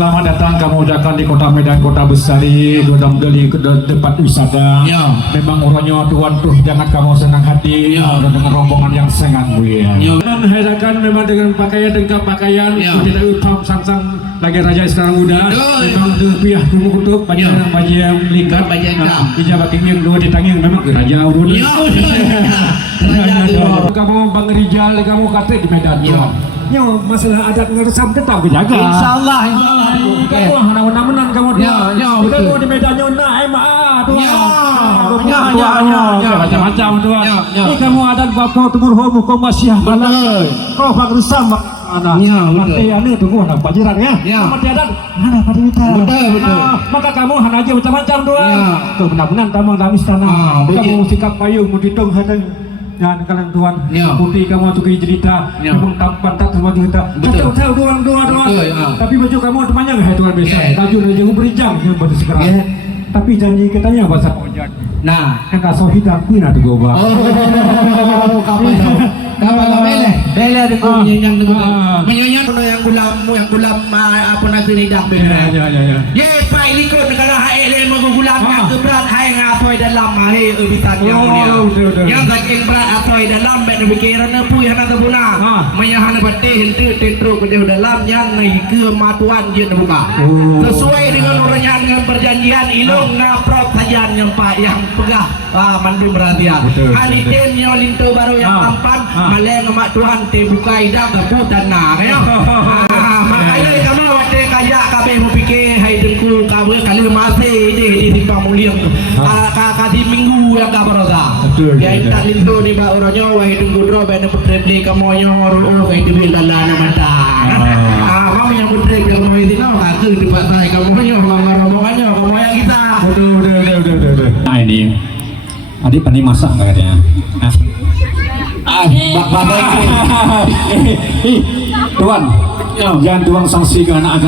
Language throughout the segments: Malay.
selamat datang kamu ucapkan di kota Medan, kota besar di Godam-Deli ke tempat wisata. Ya. Memang orangnya tuan tuh jangan kamu senang hati dengan rombongan yang sangat mulia. Dan hadakan memang dengan pakaian tidak utama sang lagi raja sekarang muda. Memang piah tunggu kutub banyak yang lingkar ija bakingin dua ditangin memang ke raja urun. Kamu Bang Rijal kamu kata di Medan. Yo masalah adat ngeresam tetap jaga. Insyaallah. Kamu menang kamu dia. Kamu di Medan naik mah tuh. Macam-macam tuh. Ini kamu adat bapak tumur homo kau masih balai. Kau bang resam anak. Mati anu tunggu nak pajiran ya. Mati adat mana pada kita. Betul. Maka kamu hana aja macam-macam tuh. Tuh benar-benar kamu dalam istana. Kamu sikap payung mau ditung hadang. Dan kalian tuan putih kamu tuh cerita memang tampan tak semua cerita tahu doang tapi baju kamu temannya nggak tuan biasa baju jangan berijang yang baru sekarang tapi janji katanya bahasa pojat nah kan kaso hitam pina tuh gua kamu bela dengan yang menyanyian yang gulam apa nasi lidah benar ya pak ilikon negara haile gulam berat hai ngasoi dalam hai bisa yang saking berat asoi dalam bet pikiran pu yang ada buna menyahan bete hentu tetru ke dalam yang naik ke matuan je buka sesuai dengan urenyaan dengan perjanjian ilung naprok sajian yang pak yang pegah mandu berhadiah haliten yang lintu baru yang tampan maleng mak Tuhan te buka idak ke tanah ya makanya kamu wate kaya kabeh mau pikir hai dengku kawe kali masih di simpang mulia kasih minggu yang kabar rosa ya intan lintu ni ba orangnya wahai dengku dro benda putre kamu yang orang kayak di dalam mata kamu yang putre kamu itu nak ke di pasar kamu yang rombongannya kamu yang kita udah nah ini adik pandai masak nggak katanya tuan jangan tuang sanksi ke anak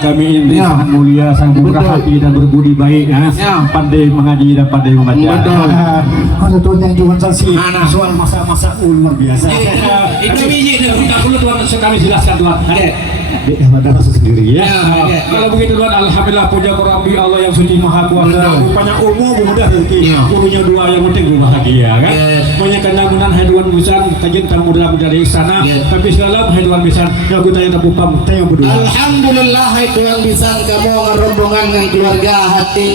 kami ini sangat mulia, sangat murah hati dan berbudi baik pandai mengaji dan pandai membaca kalau tuan yang tuan sanksi soal masak luar biasa itu biji tidak perlu tuan kami jelaskan tuan ada rasa sendiri ya. Kalau begitu tuan alhamdulillah puja Rabbi Allah yang suci maha kuasa rupanya umum mudah rezeki punya dua yang penting bahagia kan banyak kenangan haduan besar kajian tamu dalam dari sana tapi selalu haduan besar yang kita yang tabupam tanya berdua alhamdulillah itu yang bisa kamu rombongan dengan keluarga hati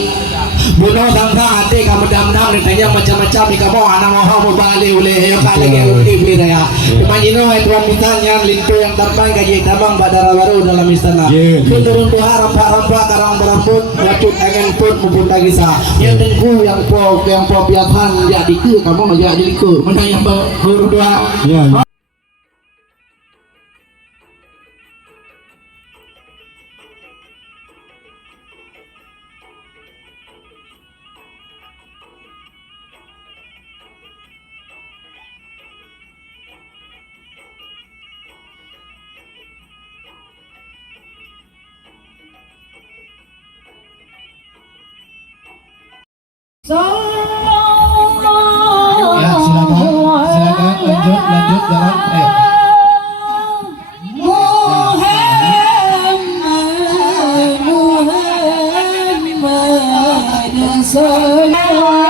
bunuh tangga hati kamu dam-dam ditanya macam-macam di kamu anak mau balik oleh yang kali yang lebih daya cuma itu yang bisa yang lintu yang terbang gaji tabang badara baru dalam istana turun tuha rampak-rampak karang berambut racun angin pun mumpun tagisa yang tengku yang po piatan jadi ke kamu menjadi ke mana yang berdua lanjut jalan Muhammad